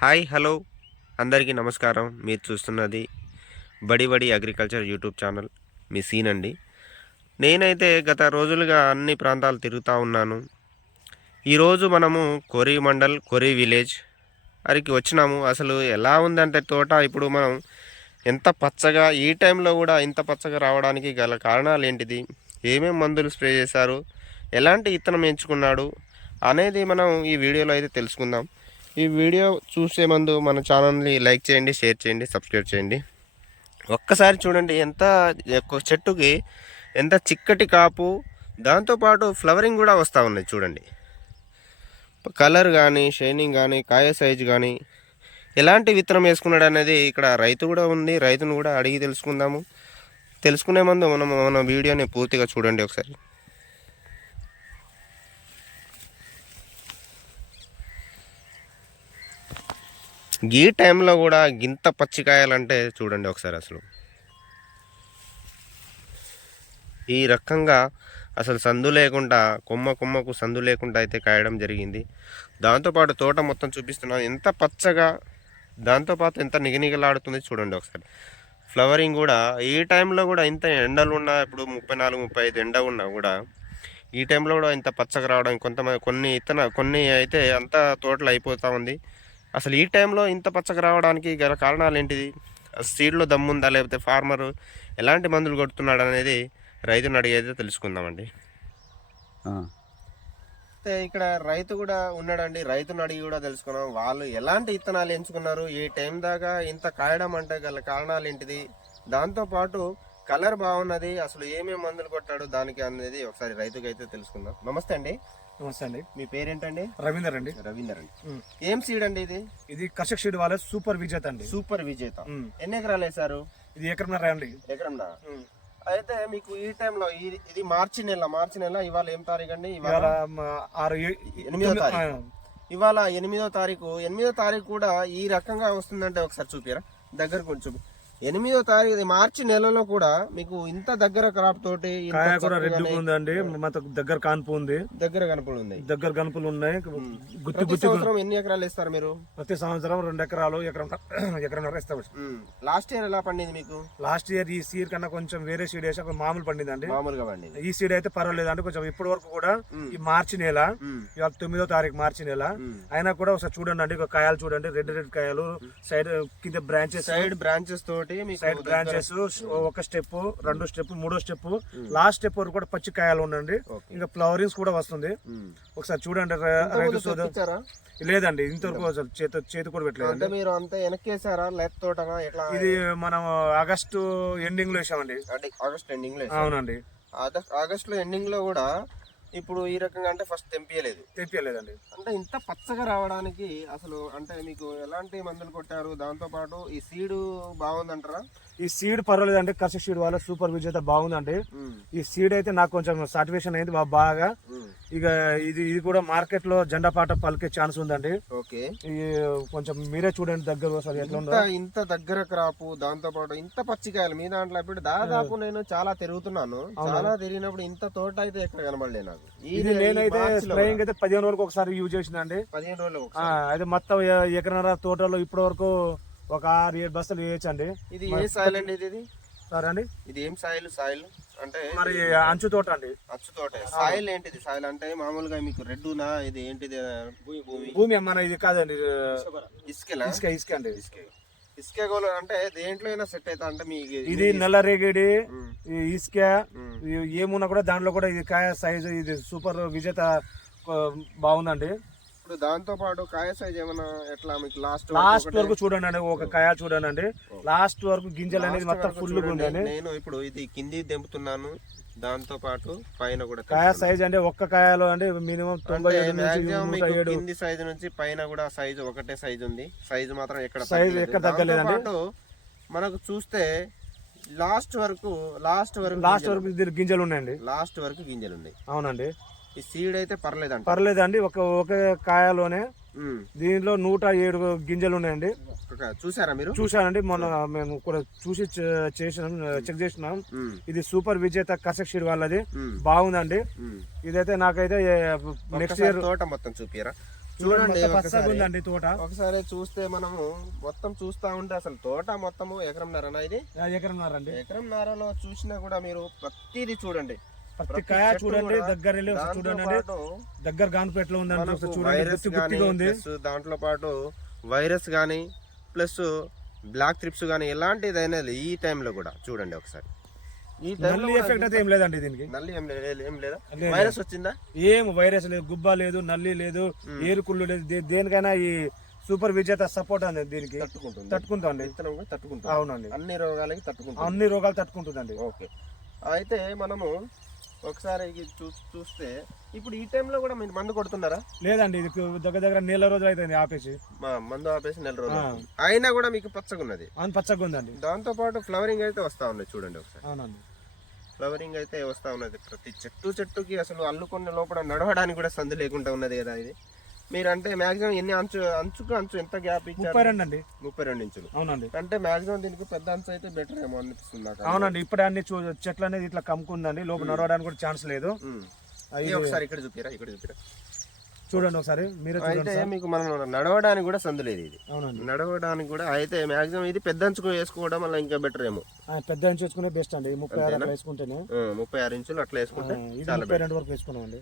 Hi hello అందరికీ నమస్కారం. మీరు చూస్తున్నది బడి బడి అగ్రికల్చర్ యూట్యూబ్ ఛానల్. మీ సీన్ అండి. నేనైతే గత రోజులుగా అన్ని ప్రాంతాలు తిరుగుతూ ఉన్నాను. ఈరోజు మనము కొరి మండల్ కొరి విలేజ్ అరికి వచ్చినాము. అసలు ఎలా ఉందంటే తోట ఇప్పుడు మనం ఎంత పచ్చగా ఈ టైంలో కూడా ఇంత పచ్చగా రావడానికి గల కారణాలు ఏంటిది, ఏమేమి మందులు స్ప్రే చేశారు, ఎలాంటి ఇత్తనం ఎంచుకున్నాడు అనేది మనం ఈ వీడియోలో అయితే తెలుసుకుందాం. ఈ వీడియో చూసే ముందు మన ఛానల్ని లైక్ చేయండి, షేర్ చేయండి, సబ్స్క్రైబ్ చేయండి. ఒక్కసారి చూడండి ఎంత ఒక్క చెట్టుకి ఎంత చిక్కటి కాపు, దాంతోపాటు ఫ్లవరింగ్ కూడా వస్తూ ఉన్నాయి చూడండి. కలర్ కానీ, షైనింగ్ కానీ, కాయ సైజు కానీ, ఎలాంటి విత్తనం వేసుకున్నాడు అనేది ఇక్కడ రైతు కూడా ఉంది. రైతును కూడా అడిగి తెలుసుకుందాము. తెలుసుకునే ముందు మన వీడియోని పూర్తిగా చూడండి ఒకసారి. ఈ టైంలో కూడా గింత పచ్చికాయాలంటే చూడండి ఒకసారి. అసలు ఈ రకంగా అసలు సందు లేకుండా, కొమ్మకు సందు లేకుండా అయితే కాయడం జరిగింది. దాంతోపాటు తోట మొత్తం చూపిస్తున్నాను ఎంత పచ్చగా, దాంతోపాటు ఎంత నిగనిగలాడుతుంది చూడండి ఒకసారి. ఫ్లవరింగ్ కూడా ఈ టైంలో కూడా ఇంత ఎండలు ఉన్నా, ఇప్పుడు 34-35 ఎండ ఉన్నా కూడా ఈ టైంలో కూడా ఇంత పచ్చగా రావడం, కొన్ని అయితే అంతా తోటలు అయిపోతూ ఉంది. అసలు ఈ టైంలో ఇంత పచ్చగా రావడానికి గల కారణాలు ఏంటిది, సీడ్లో దమ్ముందా, లేకపోతే ఫార్మరు ఎలాంటి మందులు కొడుతున్నాడు అనేది రైతుని అడిగైతే తెలుసుకుందామండి. అయితే ఇక్కడ రైతు కూడా ఉన్నాడండి. రైతుని అడిగి కూడా తెలుసుకున్నాం వాళ్ళు ఎలాంటి ఇత్తనాలు ఎంచుకున్నారు, ఈ టైం దాకా ఇంత కాయడం అంటే గల కారణాలు ఏంటిది, దాంతోపాటు కలర్ బాగున్నది, అసలు ఏమేమి మందులు కొట్టాడు దానికి అనేది ఒకసారి రైతుకి అయితే తెలుసుకుందాం. నమస్తే అండి. నమస్తే అండి. మీ పేరేంటండి? రవీందర్ అండి. రవీందర్ అండి. ఏం సీడ్ అండి ఇది? ఇది కర్షక్ సీడ్ వాళ్ళ సూపర్ విజేత అండి. సూపర్ విజేత. ఎన్ని ఎకరాలు వేసారు? ఇది ఎకరంన్నర అండి. ఎకరంన్నర. అయితే మీకు ఈ టైంలో ఇది మార్చి నెల ఇవాళ ఏం తారీఖు అండి? ఇవాళ 8వ తారీఖు. ఇవాళ 8వ తారీఖు. 8వ తారీఖు కూడా ఈ రకంగా వస్తుందంటే ఒకసారి చూపిరా దగ్గర కొంచెం. 8వ తారీఖు మార్చి నెలలో కూడా మీకు ఇంత దగ్గర క్రాప్ తోటి రెడ్ ఉందండి. దగ్గర కాన్పు ఉంది, దగ్గర గనుపులు ఉన్నాయి. సంవత్సరం ఎన్ని ఎకరాలు వేస్తారు మీరు? ప్రతి సంవత్సరం 2 ఎకరాలు, ఎకరంన్నర వేస్తాం. లాస్ట్ ఇయర్ ఎలా పండింది మీకు? లాస్ట్ ఇయర్ ఈ సీడ్ కన్నా కొంచెం వేరే సీడ్ వేసి మామూలు పండింది అండి. మామూలుగా పండింది. ఈ సీడ్ అయితే పర్వాలేదు అండి. కొంచెం ఇప్పటి వరకు కూడా ఈ మార్చి నెల, ఇవాళ 9వ తారీఖు మార్చి నెల అయినా కూడా ఒకసారి చూడండి అండి. కాయలు చూడండి, రెడ్ కాయలు, సైడ్ కింద బ్రాంచెస్ తోటి, సైడ్ బ్రాంచెస్, ఒక స్టెప్, 2 స్టెప్, 3వ స్టెప్, లాస్ట్ స్టెప్ వరకు కూడా పచ్చి కాయలు ఉండండి. ఇంకా ఫ్లవరింగ్స్ కూడా వస్తుంది. ఒకసారి చూడండి. రైతు సోదరు లేదండి ఇంతవరకు చేతి కూడా పెట్టలేదు. మీరు అంతా వెనక్కేసారా లేకపోతే ఇది మనం ఆగస్టు ఎండింగ్ లో వేసామండి. ఆగస్ట్ ఎండింగ్ లో. అవునండి. ఆగస్ట్ లో ఎండింగ్ లో కూడా ఇప్పుడు ఈ రకంగా అంటే ఫస్ట్ తెంపియలేదండి. అంటే ఇంత పచ్చగా రావడానికి అసలు అంటే మీకు ఎలాంటి మందులు కొట్టారు? దాంతో పాటు ఈ సీడ్ బాగుందంటారా? ఈ సీడ్ పర్వాలేదండి. కర్షక్ సీడ్ వాళ్ళ సూపర్ విజేత బాగుందండి. ఈ సీడ్ అయితే నాకు కొంచెం సాటిస్ఫాక్షన్ అయింది బాగా. ఇక ఇది కూడా మార్కెట్ లో జెండా పాట పలికే ఛాన్స్ ఉందండి. ఓకే, కొంచెం మీరే చూడండి దగ్గర ఒకసారి ఎట్లా ఉందో. ఇంత దగ్గర క్రాప్, దాంతో పాటు ఇంత పచ్చికాయలు మీ దాంట్లో. ఇప్పుడు దాదాపు నేను చాలా తిరుగుతున్నాను. చాలా తిరిగినప్పుడు ఇంత తోట అయితే ఎక్కడ కనబడలే నాకు. ఇది నేనైతే స్ప్రేయింగ్ అయితే 15 రోజులకు ఒకసారి యూజ్ చేసిన అండి. 15 రోజులు అయితే మొత్తం ఎకరన్నర తోటలో ఇప్పటి వరకు ఒక 6-7 బస్తాలు వేయచ్చండి. ఇది ఏ సాయిల్ అండి? ఇది సరే అండి. ఇది ఏం సాయిల్ అంటే? మరి అంచు తోట అండి. అంచు తోట. సాయిల్ ఏంటిది? సాయిల్ అంటే మామూలుగా మీకు రెడ్డునా? ఇది ఏంటిది? భూమి మన ఇది కాదండి. ఇసుక అండి. ఇసుక గోలు అంటే దేంట్లో అయినా సెట్ అవుతా అంటే మీ ఇది నల్లరేగడి, ఇసుక ఏమున్నా కూడా దాంట్లో కూడా ఇది కాయ సైజు ఇది సూపర్ విజేత బాగుందండి. ఇప్పుడు దాంతో పాటు కాయ సైజ్ ఏమైనా ఎట్లా మీకు లాస్ట్ వరకు చూడండి. ఒక కాయ చూడండి, లాస్ట్ వరకు గింజలు అనేది మొత్తం ఫుల్ ఉందండి. నేను ఇప్పుడు ఇది కింది తెంపుతున్నాను. దాంతో పాటు పైన కూడా కాయ సైజ్ అంటే ఒక్క కాయలో అంటే మినిమం 97 కింది సైజు నుంచి పైన కూడా సైజు ఒకటే సైజు ఉంది. సైజు మాత్రం సైజ్ ఎక్కడ తగ్గలేదండి. మనకు చూస్తే లాస్ట్ వరకు గింజలు ఉన్నాయండి. లాస్ట్ వరకు గింజలు ఉన్నాయి. అవునండి. ఈ సీడ్ అయితే పర్లేదండి. ఒక కాయలోనే దీనిలో 107 గింజలు ఉన్నాయండి. చూసారా మీరు? చూసానండి. మొన్న మేము కూడా చూసి చెక్ చేసినాం. ఇది సూపర్ విజేత కర్షక్ సీడ్ వాళ్ళది బాగుందండి. ఇదైతే నాకైతే నెక్స్ట్ ఇయర్ తోట మొత్తం చూపియరా? చూడండి పచ్చగా ఒకసారి. ఉందండి తోట. ఒకసారి చూస్తే మనము మొత్తం చూస్తా ఉంటే అసలు తోట మొత్తము ఎకరంన్నరనా ఇది? ఎకరంన్నారండి. ఎకరంన్నరలో చూసినా కూడా మీరు ప్రతిదీ చూడండి, ప్రతి కాయ చెట్టు చూడండి, కూడా దగ్గర వెళ్ళి ఒకసారి దాంతో చూడండి, పాటు దగ్గర గానుపేటలో ఉందండి మనకు ఒకసారి చూడండి, వైరస్ గుత్తి గానీ, గుత్తిగా ఉంది. ప్లస్ దాంట్లో పాటు వైరస్ కానీ ప్లస్ బ్లాక్ త్రిప్స్ కానీ ఎలాంటిదైనా ఈ టైంలో కూడా చూడండి ఒకసారి. ఈ టైంలో నల్లి ఎఫెక్ట్ అయితే ఏం లేదండి దీనికి. నల్లి ఏం లేదా? లేదు. వైరస్ వచ్చిందా? ఏం వైరస్ లేదు, గుబ్బ లేదు, నల్లి లేదు, ఏరుకుళ్ళు లేదు. దేనికైనా ఈ సూపర్ విజేత సపోర్ట్ అనేది దీనికి తట్టుకుంటుంది. విత్తనం కూడా తట్టుకుంటుంది. అవునండి, అన్ని రోగాలకి తట్టుకుంటుంది. అన్ని రోగాలు తట్టుకుంటుందండి. ఓకే, అయితే మనము ఒకసారి ఇది చూస్తే ఇప్పుడు ఈ టైంలో కూడా మీరు మందు కొడుతున్నారా? లేదండి, ఇది దగ్గర దగ్గర నెల రోజులు అయితే ఆపేసి. మందు ఆపేసి నెల రోజులు అయినా కూడా మీకు పచ్చగా ఉన్నది, అవును పచ్చగా ఉందండి. దాంతో పాటు ఫ్లవరింగ్ అయితే వస్తా ఉన్నది చూడండి ఒకసారి. అవునండి, ఫ్లవరింగ్ అయితే వస్తా ఉన్నది. ప్రతి చెట్టుకి అసలు అల్లుకున్న లోపల నడవడానికి కూడా సందు లేకుండా ఉన్నది కదా ఇది. మీరు అంటే మాక్సిమం ఎన్ని అంచుకు ఎంత గ్యాప్ ఇచ్చారు? 32 అండి. 32 ఇంచులు. అవునండి, అంటే మాక్సిమం దీనికి పెద్ద అంచు అయితే బెటర్ ఏమో అనిపిస్తుంది నాకు. అవునండి. ఇప్పుడే అన్ని చెట్లు అనేది ఇట్లా కమ్ముకుందండి, లోపల నడవడానికి కూడా ఛాన్స్ లేదు. ఒకసారి ఇక్కడ చూపిరా చూడండి ఒకసారి మీరే అయితే మీకు మనం నడవడానికి కూడా సందు లేదు ఇది. అవునండి, నడవడానికి కూడా అయితే మాక్సిమం ఇది పెద్ద అంచుకు వేసుకోవడం వల్ల ఇంకా బెటర్ ఏమో. పెద్ద ఇంచు వేసుకునే బెస్ట్ అండి. 36 వేసుకుంటేనే 36 ఇంచులు అట్లా వేసుకుంటే చాలా 32 వరకు వేసుకున్నామండి.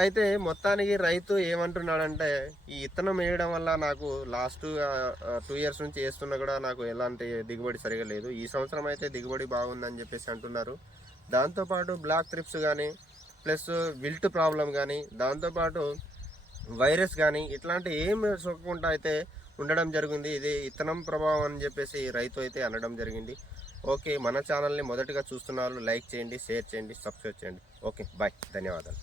అయితే మొత్తానికి రైతు ఏమంటున్నాడంటే ఈ ఇత్తనం వేయడం వల్ల నాకు లాస్ట్ 2 ఇయర్స్ నుంచి వేస్తున్నా కూడా నాకు ఎలాంటి దిగుబడి సరిగా లేదు, ఈ సంవత్సరం అయితే దిగుబడి బాగుందని చెప్పేసి అంటున్నారు. దాంతోపాటు బ్లాక్ త్రిప్స్ కానీ ప్లస్ విల్ట్ ప్రాబ్లం కానీ దాంతోపాటు వైరస్ కానీ ఇట్లాంటి ఏం సోకకుండా అయితే ఉండడం జరిగింది. ఇది ఇత్తనం ప్రభావం అని చెప్పేసి రైతు అయితే అనడం జరిగింది. ఓకే, మన ఛానల్ని మొదటిగా చూస్తున్న వాళ్ళు లైక్ చేయండి, షేర్ చేయండి, సబ్స్క్రైబ్ చేయండి. ఓకే, బాయ్, ధన్యవాదాలు.